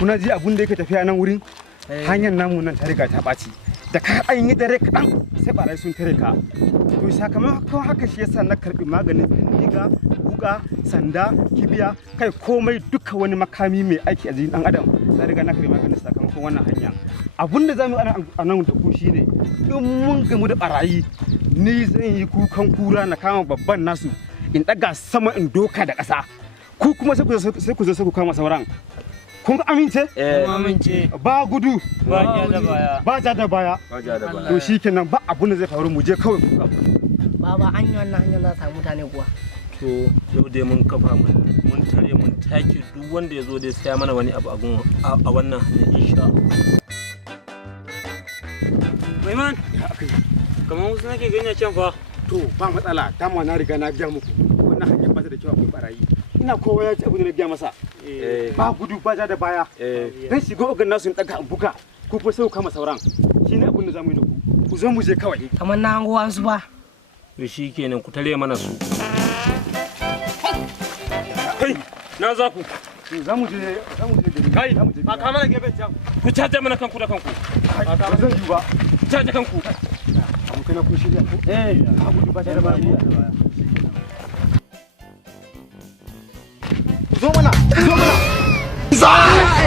kuna ji abun da yake tafiya nan wurin hanyar namu nan ta riga ta ɓaci da ka an yi dare kaɗan sai ɓarai sun tare ka to sakamakon haka shi yasa na karɓi maganin bindiga wuka sanda kibiya kai komai duka wani makami mai aiki a jikin ɗan adam na riga na karɓi maganin sakamakon wannan hanya abun da zamu a nan da ku shine in mun gamu da ɓarayi ni zan yi kukan kura na kama babban nasu in ɗaga sama in doka da ƙasa ku kuma sai ku zo ku kama sauran kun amince? Amince. Ba gudu. Ba ja da baya. Ba ja da baya. To shikenan ba abun da zai faru mu je kawai kuka. Baba an yi wannan hanyar za samu mutane kuwa. To yau dai mun kafa mun tare mun take duk wanda ya zo dai sai mana wani abu a wannan hanyar insha Allah. Myman. Kamar wasu nake gani a can fa. To ba matsala dama na riga na biya muku. Wannan hanyar ba ta da kyau akwai barayi. Ina kowa ya ci abin da na biya masa. Ba gudu ba ja da baya. Dan shiga ogan nasu in daga buga. Ku fa sai ku kama sauran. Shine abin da zamu yi da ku. Ku zo mu je kawai. Kamar na hango wasu ba. To shikenan ku tare mana su. Kai na za ku. Za mu je Kai ba ka mana gefen can. Ku caje mana kanku da kanku. Ba zan yi ba. Caje kanku. Abu kana ku shirya ko? Ba gudu ba ja da baya. Zo mana! Zo mana!